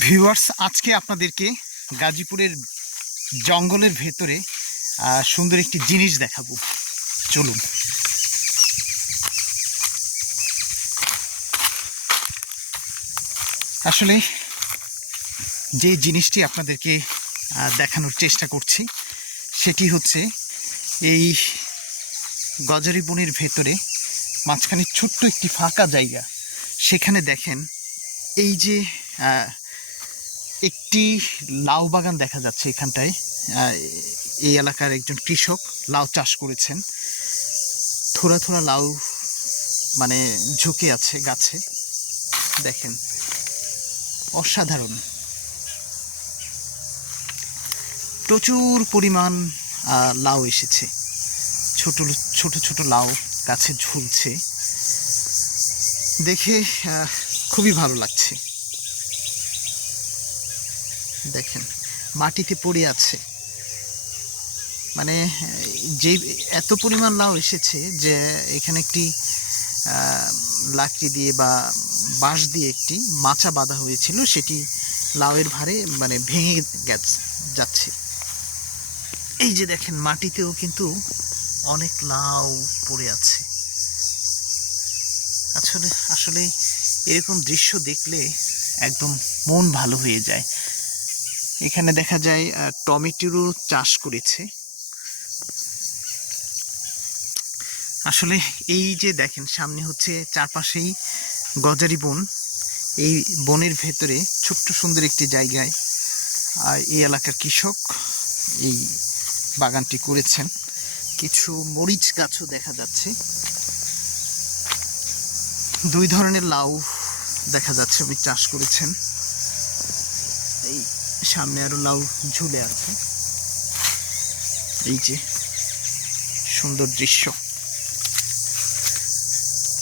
Viewers, আজকে আপনাদেরকে গাজীপুরের জঙ্গলের ভেতরে সুন্দর একটি জিনিস দেখাবো। চলুন। আসলে যে জিনিসটি আপনাদেরকে দেখানোর চেষ্টা করছি, সেটি হচ্ছে এই গজারি বনের ভেতরে মাঝখানে ছোট্ট একটি ফাঁকা জায়গা। সেখানে দেখেন এই যে একটি লাউ বাগান দেখা যাচ্ছে এখানটায়। এই এলাকার একজন কৃষক লাউ চাষ করেছেন। থোড়া থোড়া লাউ মানে ঝুঁকে আছে গাছে। দেখেন, অসাধারণ। প্রচুর পরিমাণ লাউ এসেছে। ছোট ছোট ছোট লাউ গাছে ঝুলছে। দেখে খুবই ভালো লাগছে। দেখেন, মাটিতে পড়ে আছে। মানে যে এত পরিমাণ লাউ এসেছে যে, এখানে একটি লাকড়ি দিয়ে বা বাঁশ দিয়ে একটি মাচা বাঁধা হয়েছিল, সেটি লাউয়ের ভারে মানে ভেঙে গেছে, যাচ্ছে। এই যে দেখেন, মাটিতেও কিন্তু অনেক লাউ পড়ে আছে। আসলে আসলে এরকম দৃশ্য দেখলে একদম মন ভালো হয়ে যায়। এখানে দেখা যায় টমেটোরও চাষ করেছে। আসলে এই যে দেখেন, সামনে হচ্ছে চারপাশেই গজারি বন। এই বনের ভেতরে ছোট্ট সুন্দর একটি জায়গায় এই এলাকার কৃষক এই বাগানটি করেছেন। কিছু মরিচ গাছও দেখা যাচ্ছে। দুই ধরনের লাউ দেখা যাচ্ছে উনি চাষ করেছেন। এই সামনে আরও লাউ ঝুলে আছে। এই যে সুন্দর দৃশ্য।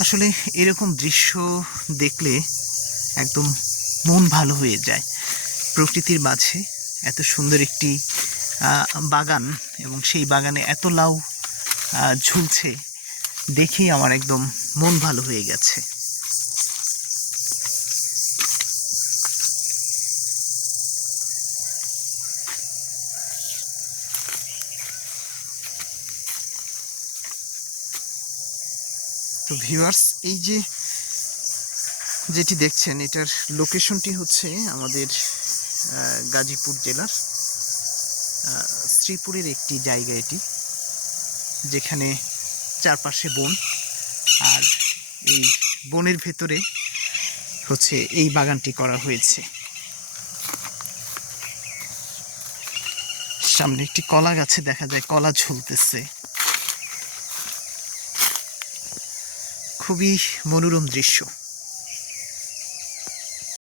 আসলে এরকম দৃশ্য দেখলে একদম মন ভালো হয়ে যায়। প্রকৃতির মাঝে এত সুন্দর একটি বাগান এবং সেই বাগানে এত লাউ ঝুলছে, দেখেই আমার একদম মন ভালো হয়ে গেছে। তো ভিউয়ার্স এই যে যেটি দেখছেন, এটার লোকেশনটি হচ্ছে আমাদের গাজীপুর জেলার শ্রীপুরের একটি জায়গা এটি, যেখানে চারপাশে বন, আর এই বনের ভেতরে হচ্ছে এই বাগানটি করা হয়েছে। সামনে একটি কলা গাছে দেখা যায়, কলা ঝুলতেছে। খুবই মনোরম দৃশ্য।